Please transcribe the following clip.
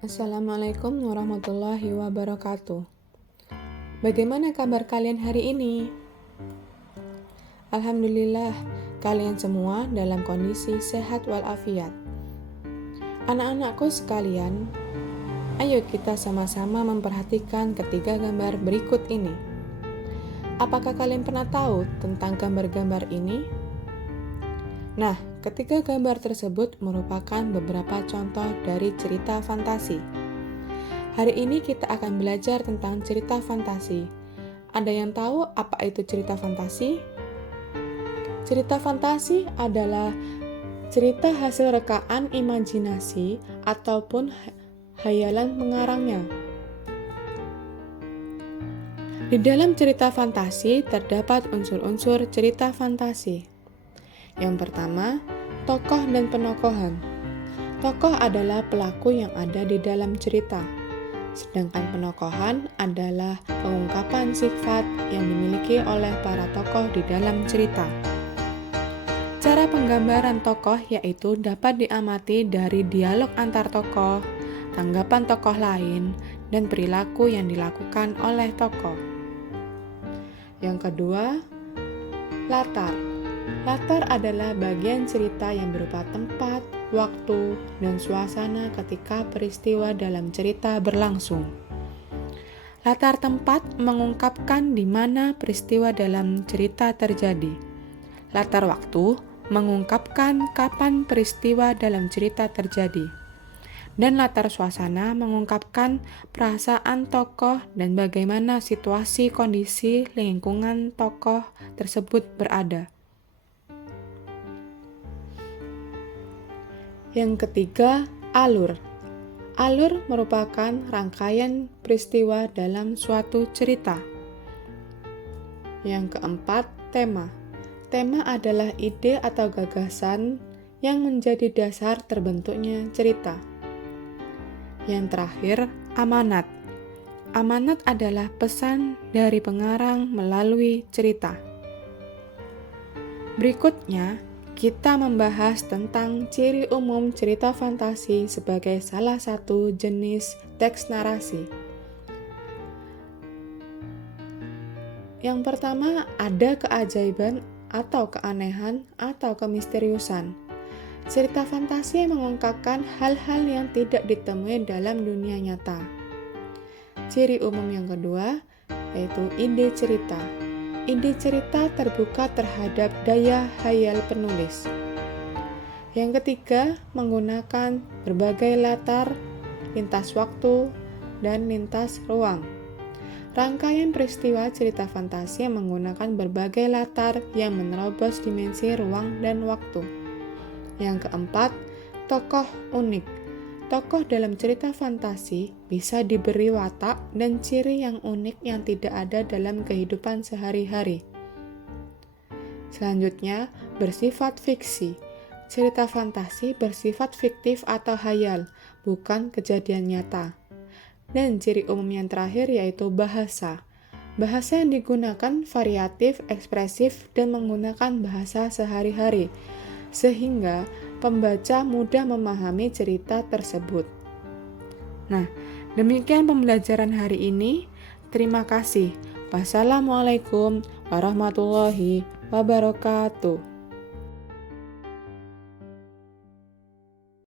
Assalamualaikum warahmatullahi wabarakatuh. Bagaimana kabar kalian hari ini? Alhamdulillah, kalian semua dalam kondisi sehat walafiat. Anak-anakku sekalian, ayo kita sama-sama memperhatikan ketiga gambar berikut ini. Apakah kalian pernah tahu tentang gambar-gambar ini? Nah, ketiga gambar tersebut merupakan beberapa contoh dari cerita fantasi. Hari ini kita akan belajar tentang cerita fantasi. Ada yang tahu apa itu cerita fantasi? Cerita fantasi adalah cerita hasil rekaan imajinasi ataupun hayalan pengarangnya. Di dalam cerita fantasi terdapat unsur-unsur cerita fantasi. Yang pertama, tokoh dan penokohan. Tokoh adalah pelaku yang ada di dalam cerita, sedangkan penokohan adalah pengungkapan sifat yang dimiliki oleh para tokoh di dalam cerita. Cara penggambaran tokoh yaitu dapat diamati dari dialog antar tokoh, tanggapan tokoh lain, dan perilaku yang dilakukan oleh tokoh. Yang kedua, latar. Latar adalah bagian cerita yang berupa tempat, waktu, dan suasana ketika peristiwa dalam cerita berlangsung. Latar tempat mengungkapkan di mana peristiwa dalam cerita terjadi. Latar waktu mengungkapkan kapan peristiwa dalam cerita terjadi. Dan latar suasana mengungkapkan perasaan tokoh dan bagaimana situasi kondisi lingkungan tokoh tersebut berada. Yang ketiga, alur. Alur merupakan rangkaian peristiwa dalam suatu cerita. Yang keempat, tema. Tema adalah ide atau gagasan yang menjadi dasar terbentuknya cerita. Yang terakhir, amanat. Amanat adalah pesan dari pengarang melalui cerita. Berikutnya, kita membahas tentang ciri umum cerita fantasi sebagai salah satu jenis teks narasi. Yang pertama, ada keajaiban atau keanehan atau kemisteriusan. Cerita fantasi mengungkapkan hal-hal yang tidak ditemui dalam dunia nyata. Ciri umum yang kedua, yaitu ide cerita. Ide cerita terbuka terhadap daya hayal penulis. Yang ketiga, menggunakan berbagai latar, lintas waktu, dan lintas ruang. Rangkaian peristiwa cerita fantasi menggunakan berbagai latar yang menerobos dimensi ruang dan waktu. Yang keempat, tokoh unik. Tokoh dalam cerita fantasi bisa diberi watak dan ciri yang unik yang tidak ada dalam kehidupan sehari-hari. Selanjutnya, bersifat fiksi. Cerita fantasi bersifat fiktif atau hayal, bukan kejadian nyata. Dan ciri umum yang terakhir yaitu bahasa. Bahasa yang digunakan variatif, ekspresif, dan menggunakan bahasa sehari-hari, sehingga pembaca mudah memahami cerita tersebut. Nah, demikian pembelajaran hari ini. Terima kasih. Wassalamualaikum warahmatullahi wabarakatuh.